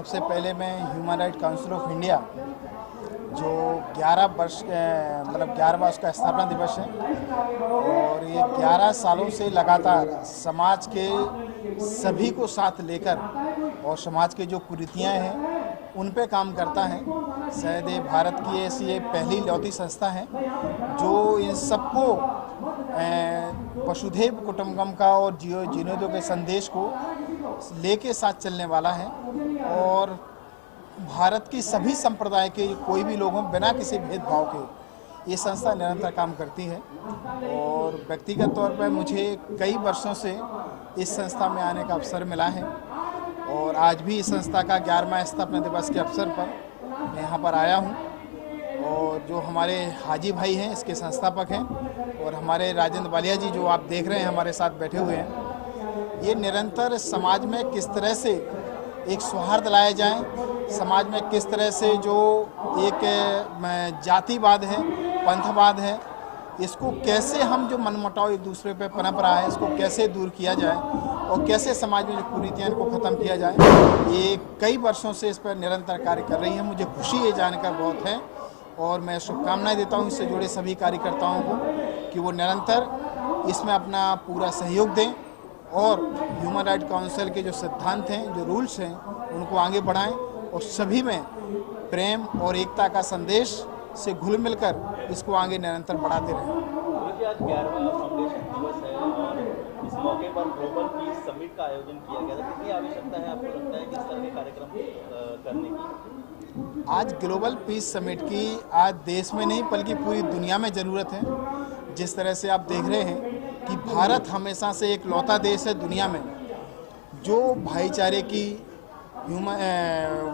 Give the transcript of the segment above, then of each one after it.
सबसे पहले मैं human right council of India जो 11 वर्ष मतलब 11वां उसका स्थापना दिवस है और ये 11 सालों से लगातार समाज के सभी को साथ लेकर और समाज के जो कुरीतियाँ हैं उन पे काम करता है। शायद ये भारत की ऐसी ये पहली लौती संस्था है जो इन सबको वसुधैव कुटुंबकम का और जीनोदो के संदेश को लेके साथ चलने वाला है और भारत की सभी संप्रदाय के कोई भी लोगों बिना किसी भेदभाव के ये संस्था निरंतर काम करती है। और व्यक्तिगत तौर पर मुझे कई वर्षों से इस संस्था में आने का अवसर मिला है और आज भी इस संस्था का 11वां स्थापना दिवस के अवसर पर मैं यहाँ पर आया हूँ। और जो हमारे हाजी भाई हैं इसके संस्थापक हैं और हमारे राजेंद्र बालिया जी जो आप देख रहे हैं हमारे साथ बैठे हुए हैं, ये निरंतर समाज में किस तरह से एक सौहार्द लाया जाए, समाज में किस तरह से जो एक जातिवाद है, पंथवाद है, इसको कैसे हम जो मनमुटाव एक दूसरे पे पनप रहा है इसको कैसे दूर किया जाए और कैसे समाज में जो कुरीतियाँ इनको ख़त्म किया जाए, ये कई वर्षों से इस पर निरंतर कार्य कर रही है। मुझे खुशी ये जानकर बहुत है और मैं शुभकामनाएं देता हूँ इससे जुड़े सभी कार्यकर्ताओं को कि वो निरंतर इसमें अपना पूरा सहयोग दें और ह्यूमन राइट काउंसिल के जो सिद्धांत हैं, जो रूल्स हैं, उनको आगे बढ़ाएं और सभी में प्रेम और एकता का संदेश से घुल मिलकर इसको आगे निरंतर बढ़ाते रहें। आज 11वां फाउंडेशन दिवस है और इस मौके पर ग्लोबल पीस समिट का आयोजन किया गया था। कितनी आवश्यकता है आपको लगता है कि इस तरह के कार्यक्रम करने की? आज ग्लोबल पीस समिट की आज देश में नहीं बल्कि पूरी दुनिया में ज़रूरत है। जिस तरह से आप देख रहे हैं कि भारत हमेशा से एक लौता देश है दुनिया में जो भाईचारे की,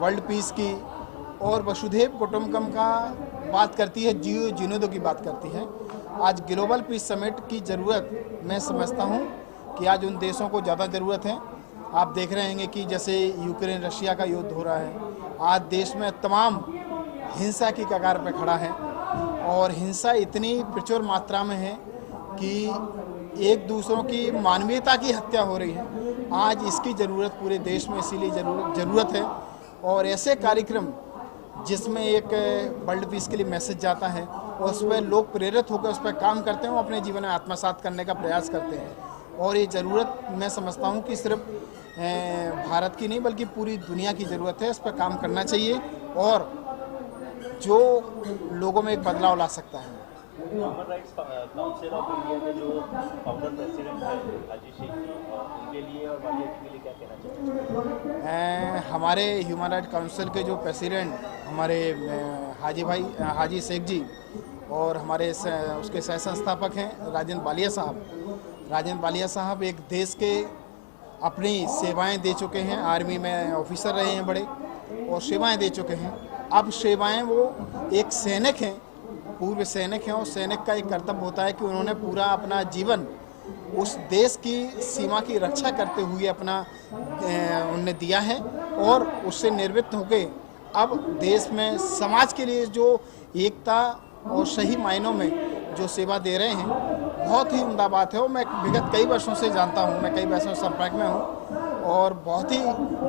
वर्ल्ड पीस की और वसुधैव कुटुंबकम का बात करती है, जीनोदो की बात करती है। आज ग्लोबल पीस समिट की ज़रूरत मैं समझता हूँ कि आज उन देशों को ज़्यादा ज़रूरत है। आप देख रहे हैं कि जैसे यूक्रेन रशिया का युद्ध हो रहा है, आज देश में तमाम हिंसा की कगार पर खड़ा है और हिंसा इतनी प्रचुर मात्रा में है कि एक दूसरों की मानवीयता की हत्या हो रही है। आज इसकी ज़रूरत पूरे देश में इसीलिए ज़रूरत है और ऐसे कार्यक्रम जिसमें एक वर्ल्ड पीस के लिए मैसेज जाता है और उस पर लोग प्रेरित होकर उस पर काम करते हैं, वो अपने जीवन में आत्मसात करने का प्रयास करते हैं। और ये ज़रूरत मैं समझता हूँ कि सिर्फ भारत की नहीं बल्कि पूरी दुनिया की ज़रूरत है। इस पर काम करना चाहिए और जो लोगों में एक बदलाव ला सकता है। Human rights council of India के जो फाउंडर प्रेसिडेंट हैं हाजी शेख जी, उनके लिए और बालिया जी के लिए क्या कहना चाहिए? हमारे ह्यूमन राइट काउंसिल के जो प्रेसिडेंट हमारे हाजी शेख जी और हमारे उसके सह संस्थापक हैं राजेंद्र बालिया साहब। राजेंद्र बालिया साहब एक देश के अपनी सेवाएं दे चुके हैं, आर्मी में ऑफिसर रहे हैं बड़े और सेवाएं दे चुके हैं। अब सेवाएं वो एक सैनिक हैं, पूर्व सैनिक हैं और सैनिक का एक कर्तव्य होता है कि उन्होंने पूरा अपना जीवन उस देश की सीमा की रक्षा करते हुए अपना उन्होंने दिया है और उससे निर्वृत्त होके अब देश में समाज के लिए जो एकता और सही मायनों में जो सेवा दे रहे हैं बहुत ही उम्दा बात है। और मैं विगत कई वर्षों से जानता हूँ, मैं कई वर्षों से संपर्क में हूँ और बहुत ही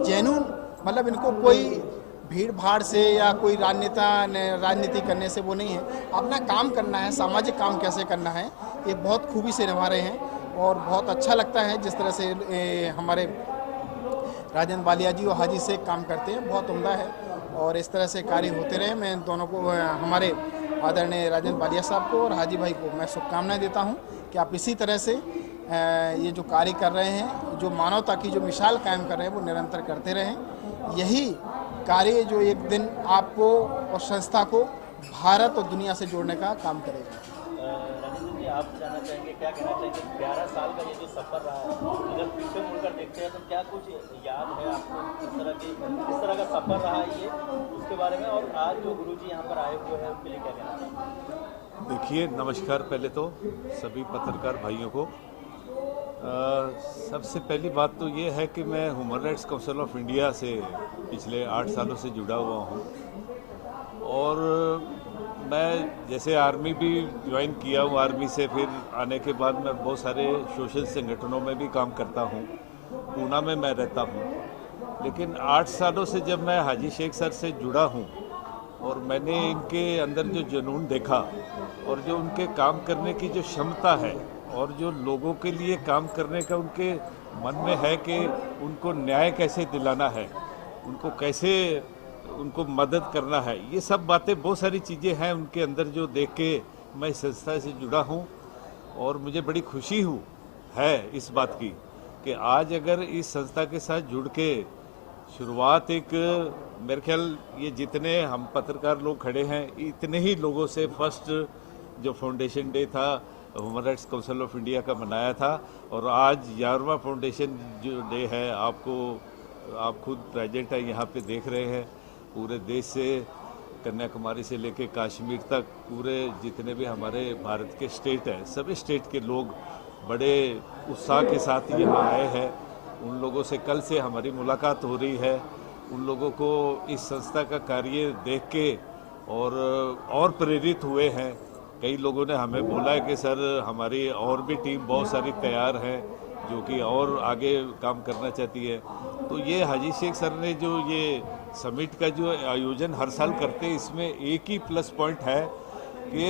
जेन्युइन, मतलब इनको कोई भीड़ भाड़ से या कोई राजनीति करने से वो नहीं है, अपना काम करना है, सामाजिक काम कैसे करना है ये बहुत खूबी से निभा रहे हैं और बहुत अच्छा लगता है जिस तरह से हमारे राजेंद्र बालिया जी और हाजी शेख काम करते हैं, बहुत उम्दा है और इस तरह से कार्य होते रहे। मैं दोनों को, हमारे आदरणीय राजेंद्र बालिया साहब को और हाजी भाई को मैं शुभकामनाएं देता हूं कि आप इसी तरह से ये जो कार्य कर रहे हैं, जो मानवता की जो मिसाल कायम कर रहे हैं वो निरंतर करते रहें। यही कार्य जो एक दिन आपको और संस्था को भारत और दुनिया से जोड़ने का काम करेगा। राजेंद्र जी, आप जानना चाहेंगे, क्या कहना चाहेंगे 11 साल का ये जो सफ़र रहा है, अगर पीछे मुड़कर देखते हैं तो क्या कुछ याद है आपको किस तरह का सफ़र रहा है ये, उसके बारे में? और आज जो गुरुजी यहाँ पर आए हुए हैं उनके लिए क्या कहना चाहेंगे? देखिए, नमस्कार पहले तो सभी पत्रकार भाइयों को। सबसे पहली बात तो ये है कि मैं human rights council of India से पिछले 8 सालों से जुड़ा हुआ हूँ और मैं जैसे आर्मी भी ज्वाइन किया हूँ, आर्मी से फिर आने के बाद मैं बहुत सारे सोशल संगठनों में भी काम करता हूँ, पूना में मैं रहता हूँ। लेकिन 8 सालों से जब मैं हाजी शेख सर से जुड़ा हूँ और मैंने इनके अंदर जो जुनून देखा और जो उनके काम करने की जो क्षमता है और जो लोगों के लिए काम करने का उनके मन में है कि उनको न्याय कैसे दिलाना है, उनको कैसे उनको मदद करना है, ये सब बातें बहुत सारी चीज़ें हैं उनके अंदर जो देख के मैं इस संस्था से जुड़ा हूँ। और मुझे बड़ी खुशी है इस बात की कि आज अगर इस संस्था के साथ जुड़ के शुरुआत एक मेरे ख्याल ये जितने हम पत्रकार लोग खड़े हैं इतने ही लोगों से फर्स्ट जो फाउंडेशन डे था human rights council of India का मनाया था और आज 11वां फाउंडेशन जो डे है आप खुद प्रेजेंट है यहाँ पे देख रहे हैं। पूरे देश से कन्याकुमारी से लेके कश्मीर तक पूरे जितने भी हमारे भारत के स्टेट हैं सभी स्टेट के लोग बड़े उत्साह के साथ यहाँ आए हैं। उन लोगों से कल से हमारी मुलाकात हो रही है। उन लोगों को इस संस्था का कार्य देख के और प्रेरित हुए हैं। कई लोगों ने हमें बोला है कि सर हमारी और भी टीम बहुत सारी तैयार है जो कि और आगे काम करना चाहती है। तो ये हाजी शेख सर ने जो ये समिट का जो आयोजन हर साल करते हैं इसमें एक ही प्लस पॉइंट है कि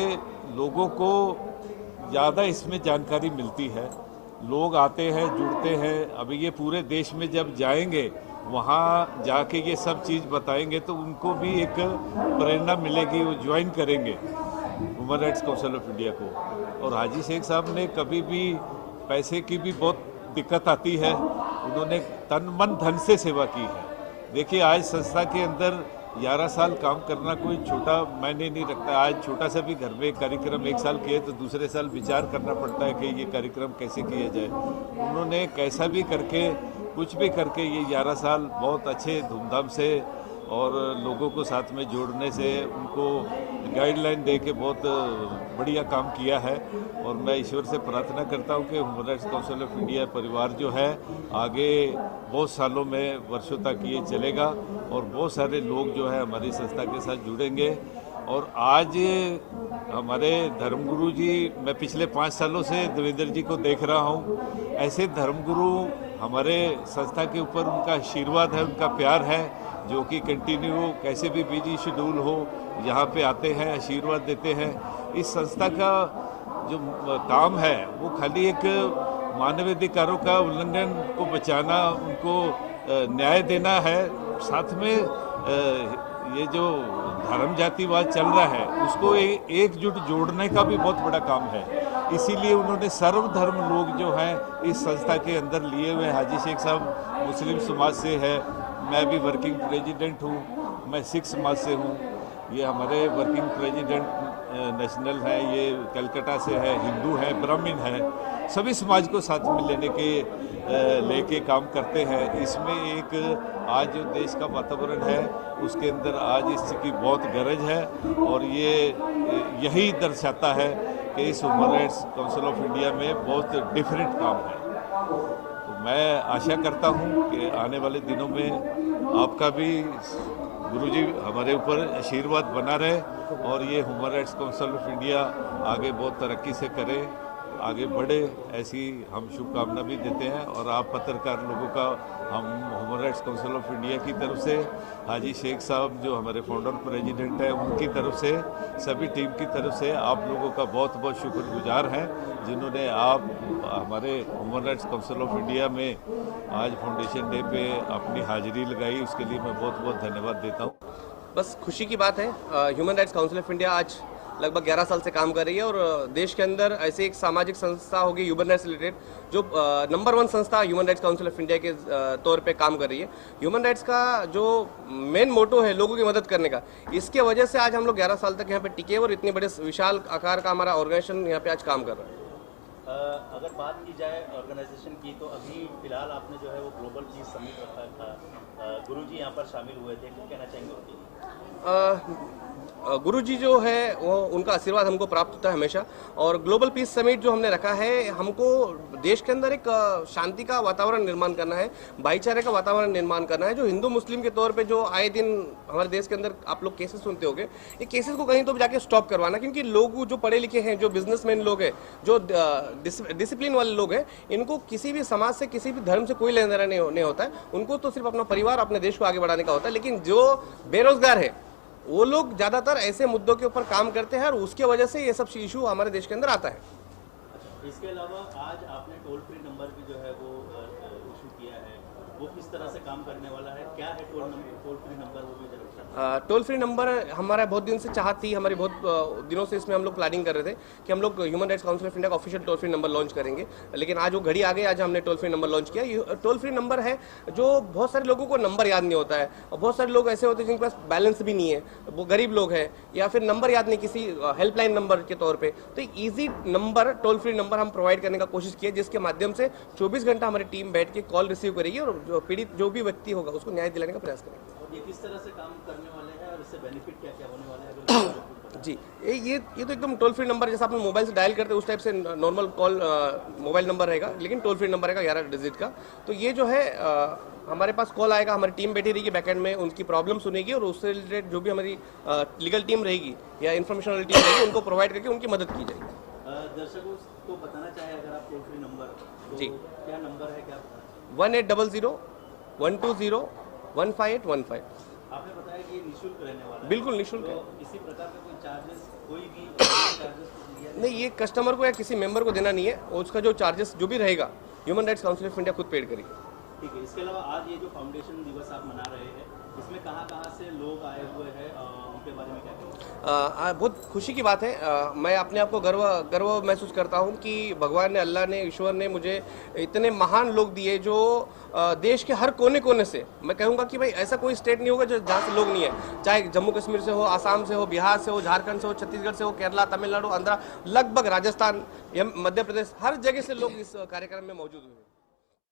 लोगों को ज़्यादा इसमें जानकारी मिलती है। लोग आते हैं, जुड़ते हैं। अभी ये पूरे देश में जब जाएंगे वहाँ जाके ये सब चीज़ बताएंगे तो उनको भी एक प्रेरणा मिलेगी, वो ज्वाइन करेंगे human rights council of India को। और हाजी शेख साहब ने कभी भी पैसे की भी बहुत दिक्कत आती है, उन्होंने तन मन धन से सेवा की है। देखिए आज संस्था के अंदर 11 साल काम करना कोई छोटा मायने नहीं रखता। आज छोटा सा भी घर में कार्यक्रम एक साल किए तो दूसरे साल विचार करना पड़ता है कि ये कार्यक्रम कैसे किया जाए। उन्होंने कैसा भी करके कुछ भी करके ये 11 साल बहुत अच्छे धूमधाम से और लोगों को साथ में जोड़ने से उनको गाइडलाइन दे के बहुत बढ़िया काम किया है। और मैं ईश्वर से प्रार्थना करता हूँ कि human rights council of India परिवार जो है आगे बहुत सालों में वर्षों तक ये चलेगा और बहुत सारे लोग जो है हमारी संस्था के साथ जुड़ेंगे। और आज हमारे धर्मगुरु जी, मैं पिछले 5 सालों से देवेंद्र जी को देख रहा हूँ, ऐसे धर्मगुरु हमारे संस्था के ऊपर उनका आशीर्वाद है, उनका प्यार है जो कि कंटिन्यू कैसे भी बिजी शेड्यूल हो यहाँ पे आते हैं, आशीर्वाद देते हैं। इस संस्था का जो काम है वो खाली एक मानवाधिकारों का उल्लंघन को बचाना, उनको न्याय देना है। साथ में ये जो धर्म जातिवाद चल रहा है उसको एकजुट जोड़ने का भी बहुत बड़ा काम है। इसीलिए उन्होंने सर्वधर्म लोग जो हैं इस संस्था के अंदर लिए हुए। हाजी शेख साहब मुस्लिम समाज से है, मैं भी वर्किंग प्रेसिडेंट हूँ, मैं सिख समाज से हूँ। ये हमारे वर्किंग प्रेसिडेंट नेशनल है, ये कलकत्ता से है, हिंदू है, ब्राह्मण है, सभी समाज को साथ में लेके काम करते हैं। इसमें एक आज जो देश का वातावरण है उसके अंदर आज इसकी बहुत गरज है और ये यही दर्शाता है कि इस human rights council of India में बहुत डिफरेंट काम है। तो मैं आशा करता हूँ कि आने वाले दिनों में आपका भी गुरुजी हमारे ऊपर आशीर्वाद बना रहे और ये human rights council of India आगे बहुत तरक्की से करे, आगे बढ़े, ऐसी हम शुभकामना भी देते हैं। और आप पत्रकार लोगों का हम human rights council of India की तरफ से, हाजी शेख साहब जो हमारे फाउंडर प्रेसिडेंट हैं उनकी तरफ से, सभी टीम की तरफ से आप लोगों का बहुत बहुत शुक्रगुजार हैं जिन्होंने आप हमारे human rights council of India में आज फाउंडेशन डे पे अपनी हाजिरी लगाई। उसके लिए मैं बहुत बहुत धन्यवाद देता हूँ। बस खुशी की बात है, human rights council of India आज लगभग 11 साल से काम कर रही है और देश के अंदर ऐसे एक सामाजिक संस्था होगी ह्यूमन राइट्स रिलेटेड जो नंबर 1 संस्था human rights council of India के तौर पे काम कर रही है। ह्यूमन राइट्स का जो मेन मोटो है लोगों की मदद करने का, इसके वजह से आज हम लोग 11 साल तक यहाँ पे टिके और इतने बड़े विशाल आकार का हमारा ऑर्गेनाइजेशन यहाँ पे आज काम कर रहा है। अगर बात की जाए ऑर्गेनाइजेशन की तो अभी फिलहाल आपने जो है वो ग्लोबल पीस समिट रखा था, गुरुजी यहाँ पर शामिल हुए थे, क्या कहना चाहेंगे उनके लिए? गुरुजी जो है वो उनका आशीर्वाद हमको प्राप्त होता है हमेशा। और ग्लोबल पीस समिट जो हमने रखा है, हमको देश के अंदर एक शांति का वातावरण निर्माण करना है, भाईचारे का वातावरण निर्माण करना है। जो हिंदू मुस्लिम के तौर पे जो आए दिन हमारे देश के अंदर आप लोग केसेस सुनते होंगे, ये केसेस को कहीं तो भी जाके स्टॉप करवाना, क्योंकि लोग जो पढ़े लिखे हैं, जो बिजनेसमैन लोग हैं, जो डिसिप्लिन वाले लोग हैं, इनको किसी भी समाज से किसी भी धर्म से कोई लेना देना नहीं होता है। उनको तो सिर्फ अपना परिवार, अपने देश को आगे बढ़ाने का होता है। लेकिन जो बेरोजगार है वो लोग ज्यादातर ऐसे मुद्दों के ऊपर काम करते हैं और उसके वजह से ये सब इशू हमारे देश के अंदर आता है। इसके अलावा आज आपने टोल फ्री नंबर भी जो है वो इशू किया है, वो किस तरह से काम करने वाला है, क्या है टोल फ्री नंबर, वो भी टोल फ्री नंबर हमारा बहुत दिन से चाहत थी, हमारी बहुत दिनों से इसमें हम लोग प्लानिंग कर रहे थे कि हम लोग human rights council of India का official toll free number launch करेंगे। लेकिन आज वो घड़ी आ गई, आज हमने टोल फ्री नंबर लॉन्च किया। ये टोल फ्री नंबर है जो बहुत सारे लोगों को नंबर याद नहीं होता है, और बहुत सारे लोग ऐसे होते हैं जिनके पास बैलेंस भी नहीं है, वो गरीब लोग हैं, या फिर नंबर याद नहीं किसी हेल्पलाइन नंबर के तौर पर। तो एक easy number, toll free number हम प्रोवाइड करने का कोशिश किया, जिसके माध्यम से 24 घंटा हमारी टीम बैठ के कॉल रिसीव करेगी और जो पीड़ित जो भी व्यक्ति होगा उसको न्याय दिलाने का प्रयास करेंगे। ये किस तरह से काम करने वाले हैं और इससे बेनिफिट क्या क्या होने वाले हैं? जी, ये तो एकदम टोल फ्री नंबर, जैसा आपने मोबाइल से डायल करते हैं उस टाइप से नॉर्मल कॉल मोबाइल नंबर रहेगा, लेकिन टोल फ्री नंबर रहेगा 11 डिजिट का। तो ये जो है हमारे पास कॉल आएगा, हमारी टीम बैठी रहेगी बैकएंड में, उनकी प्रॉब्लम सुनेगी और उससे रिलेटेड जो भी हमारी लीगल टीम रहेगी या इन्फॉर्मेशन वाली टीम रहेगी, उनको प्रोवाइड करके उनकी मदद की जाएगी। दर्शकों को बताना चाहे अगर आप टोल फ्री नंबर, तो जी, क्या नंबर है, क्या 1800-120-15815। आपने बताया कि ये निःशुल्क रहने वाला है? बिल्कुल निःशुल्क है। तो इसी प्रकार का कोई चार्जेस, कोई भी चार्जेस नहीं, ये कस्टमर को या किसी मेंबर को देना नहीं है, उसका जो चार्जेस जो भी रहेगा human rights council of India खुद पेड करेगी। ठीक है। इसके अलावा आज ये जो फाउंडेशन दिवस आप मना रहे हैं, इसमें कहाँ से लोग आए हुए हैं, उनके बारे में क्या कहेंगे? बहुत खुशी की बात है। मैं अपने आप को गर्व महसूस करता हूँ कि भगवान ने, अल्लाह ने, ईश्वर ने मुझे इतने महान लोग दिए जो देश के हर कोने कोने से, मैं कहूँगा कि भाई ऐसा कोई स्टेट नहीं होगा जो जहाँ से लोग नहीं है, चाहे जम्मू कश्मीर से हो, आसाम से हो, बिहार से हो, झारखंड से हो, छत्तीसगढ़ से हो, केरला, तमिलनाडु, आंध्रा, लगभग राजस्थान या मध्य प्रदेश, हर जगह से लोग इस कार्यक्रम में मौजूद हुए।